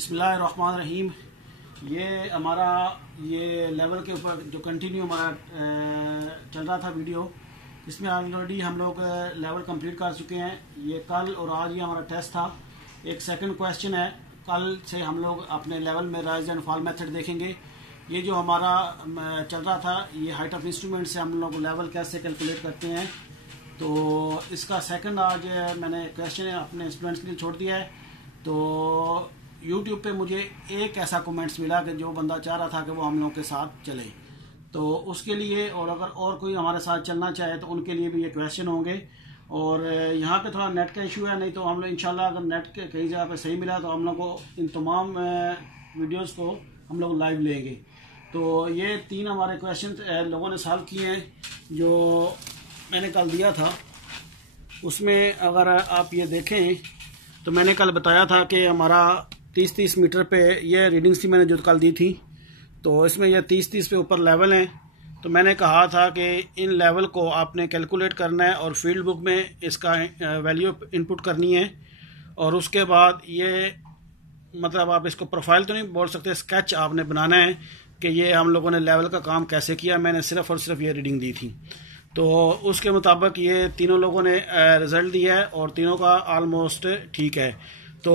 बिस्मिल्लाहिर्रहमानिर्रहीम। ये हमारा लेवल के ऊपर जो कंटिन्यू हमारा चल रहा था वीडियो, इसमें ऑलरेडी हम लोग लेवल कंप्लीट कर चुके हैं। ये कल और आज ये हमारा टेस्ट था। एक सेकंड क्वेश्चन है, कल से हम लोग अपने लेवल में राइज एंड फॉल मेथड देखेंगे। ये जो हमारा चल रहा था, ये हाइट ऑफ इंस्ट्रूमेंट से हम लोग लेवल कैसे कैलकुलेट करते हैं, तो इसका सेकंड आज मैंने क्वेश्चन अपने स्टूडेंट्स के लिए छोड़ दिया है। तो YouTube पे मुझे एक ऐसा कमेंट्स मिला कि जो बंदा चाह रहा था कि वो हम लोग के साथ चले, तो उसके लिए, और अगर और कोई हमारे साथ चलना चाहे तो उनके लिए भी ये क्वेश्चन होंगे। और यहाँ पे थोड़ा नेट का इशू है, नहीं तो हम लोग इंशाल्लाह अगर नेट के कई जगह पे सही मिला तो हम लोग को इन तमाम वीडियोस को हम लोग लाइव लेंगे। तो ये 3 हमारे क्वेश्चन लोगों ने सॉल्व किए हैं जो मैंने कल दिया था। उसमें अगर आप ये देखें तो मैंने कल बताया था कि हमारा 30-30 मीटर पे ये रीडिंग्स थी मैंने जो कल दी थी। तो इसमें ये 30-30 पे ऊपर लेवल हैं। तो मैंने कहा था कि इन लेवल को आपने कैलकुलेट करना है और फील्ड बुक में इसका वैल्यू इनपुट करनी है। और उसके बाद ये मतलब आप इसको प्रोफाइल तो नहीं बोल सकते, स्केच आपने बनाना है कि ये हम लोगों ने लेवल का काम कैसे किया। मैंने सिर्फ और सिर्फ ये रीडिंग दी थी। तो उसके मुताबिक ये तीनों लोगों ने रिज़ल्ट दिया है और तीनों का आलमोस्ट ठीक है। तो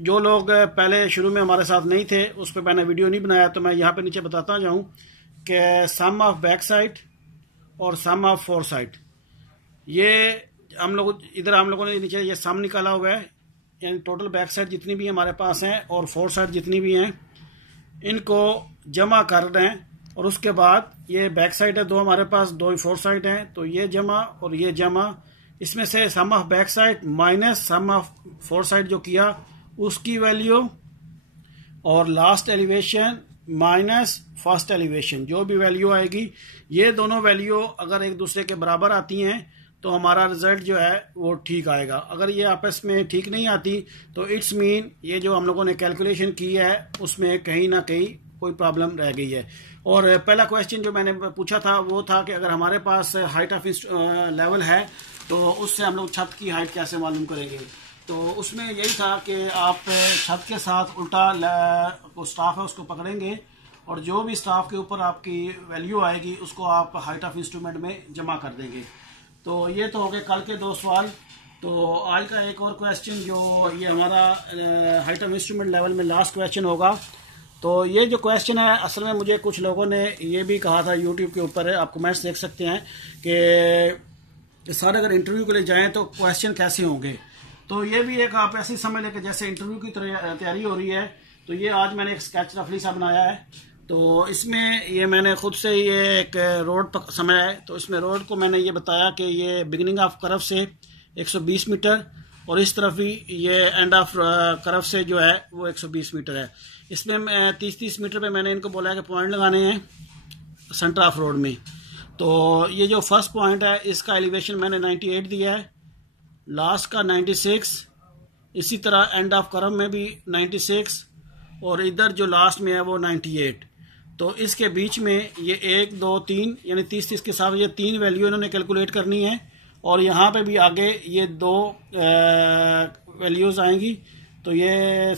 जो लोग पहले शुरू में हमारे साथ नहीं थे, उस पर मैंने वीडियो नहीं बनाया, तो मैं यहाँ पे नीचे बताता जाऊँ कि सम ऑफ बैक साइड और सम ऑफ फोर साइड, ये हम लोग इधर हम लोगों ने नीचे ये सम निकाला हुआ है, यानी टोटल बैक साइड जितनी भी हमारे पास हैं और फोर साइड जितनी भी हैं, इनको जमा कर दें। और उसके बाद ये बैक साइड है 2 हमारे पास, 2 ही फोर साइड हैं, तो ये जमा और ये जमा, इसमें से sum of back side minus sum of fore side जो किया उसकी वैल्यू, और last elevation minus first elevation, जो भी वैल्यू आएगी, ये दोनों वैल्यू अगर एक दूसरे के बराबर आती हैं तो हमारा रिजल्ट जो है वो ठीक आएगा। अगर ये आपस में ठीक नहीं आती तो इट्स मीन ये जो हम लोगों ने कैलकुलेशन की है उसमें कहीं ना कहीं कोई प्रॉब्लम रह गई है। और पहला क्वेश्चन जो मैंने पूछा था वो था कि अगर हमारे पास हाइट ऑफ लेवल है तो उससे हम लोग छत की हाइट कैसे मालूम करेंगे। तो उसमें यही था कि आप छत के साथ उल्टा स्टाफ है उसको पकड़ेंगे और जो भी स्टाफ के ऊपर आपकी वैल्यू आएगी उसको आप हाइट ऑफ इंस्ट्रूमेंट में जमा कर देंगे। तो ये तो हो गए कल के 2 सवाल। तो आज का एक और क्वेश्चन जो ये हमारा हाइट ऑफ इंस्ट्रूमेंट लेवल में लास्ट क्वेश्चन होगा। तो ये जो क्वेश्चन है, असल में मुझे कुछ लोगों ने ये भी कहा था, यूट्यूब के ऊपर है, आप कमेंट्स देख सकते हैं कि सर अगर इंटरव्यू के लिए जाएं तो क्वेश्चन कैसे होंगे। तो ये भी एक आप ऐसी समझ लें कि जैसे इंटरव्यू की तैयारी हो रही है। तो ये आज मैंने एक स्केच रफली सा बनाया है। तो इसमें ये मैंने खुद से ये एक रोड समझा है। तो इसमें रोड को मैंने ये बताया कि ये बिगिनिंग ऑफ कर्व से 120 मीटर और इस तरफ भी ये एंड ऑफ कर्व से जो है वो 120 मीटर है। इसमें 30-30 मीटर पे मैंने इनको बोला है कि पॉइंट लगाने हैं सेंटर ऑफ रोड में। तो ये जो फर्स्ट पॉइंट है इसका एलिवेशन मैंने 98 दिया है, लास्ट का 96, इसी तरह एंड ऑफ कर्व में भी 96 और इधर जो लास्ट में है वो 98। तो इसके बीच में ये 1, 2, 3 यानी 30-30 के साथ ये 3 वैल्यू इन्होंने कैलकुलेट करनी है। और यहाँ पे भी आगे ये 2 वैल्यूज आएंगी। तो ये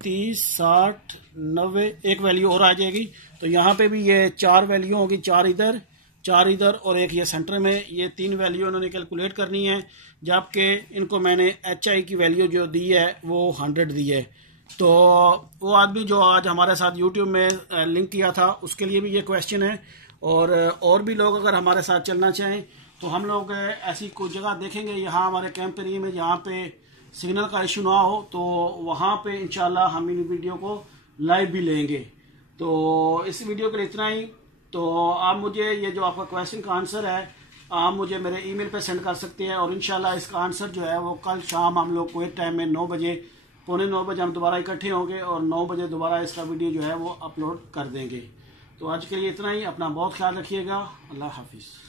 30, 60, 90 एक वैल्यू और आ जाएगी। तो यहाँ पे भी ये 4 वैल्यू होगी, 4 इधर, 4 इधर और एक ये सेंटर में। ये 3 वैल्यू उन्होंने कैलकुलेट करनी है, जबकि इनको मैंने HI की वैल्यू जो दी है वो 100 दी है। तो वो आदमी जो आज हमारे साथ YouTube में लिंक किया था उसके लिए भी ये क्वेश्चन है। और भी लोग अगर हमारे साथ चलना चाहें तो हम लोग ऐसी कोई जगह देखेंगे यहाँ हमारे कैंप एरिया में जहाँ पे सिग्नल का इशू ना हो, तो वहाँ पे इंशाल्लाह हम इन वीडियो को लाइव भी लेंगे। तो इस वीडियो के लिए इतना ही। तो आप मुझे ये जो आपका क्वेश्चन का आंसर है आप मुझे मेरे ईमेल पे सेंड कर सकते हैं और इंशाल्लाह इसका आंसर जो है वो कल शाम हम लोग कुवैत टाइम में 9 बजे, पौने 9 बजे हम दोबारा इकट्ठे होंगे और 9 बजे दोबारा इसका वीडियो जो है वो अपलोड कर देंगे। तो आज के लिए इतना ही। अपना बहुत ख्याल रखिएगा। अल्लाह हाफिज़।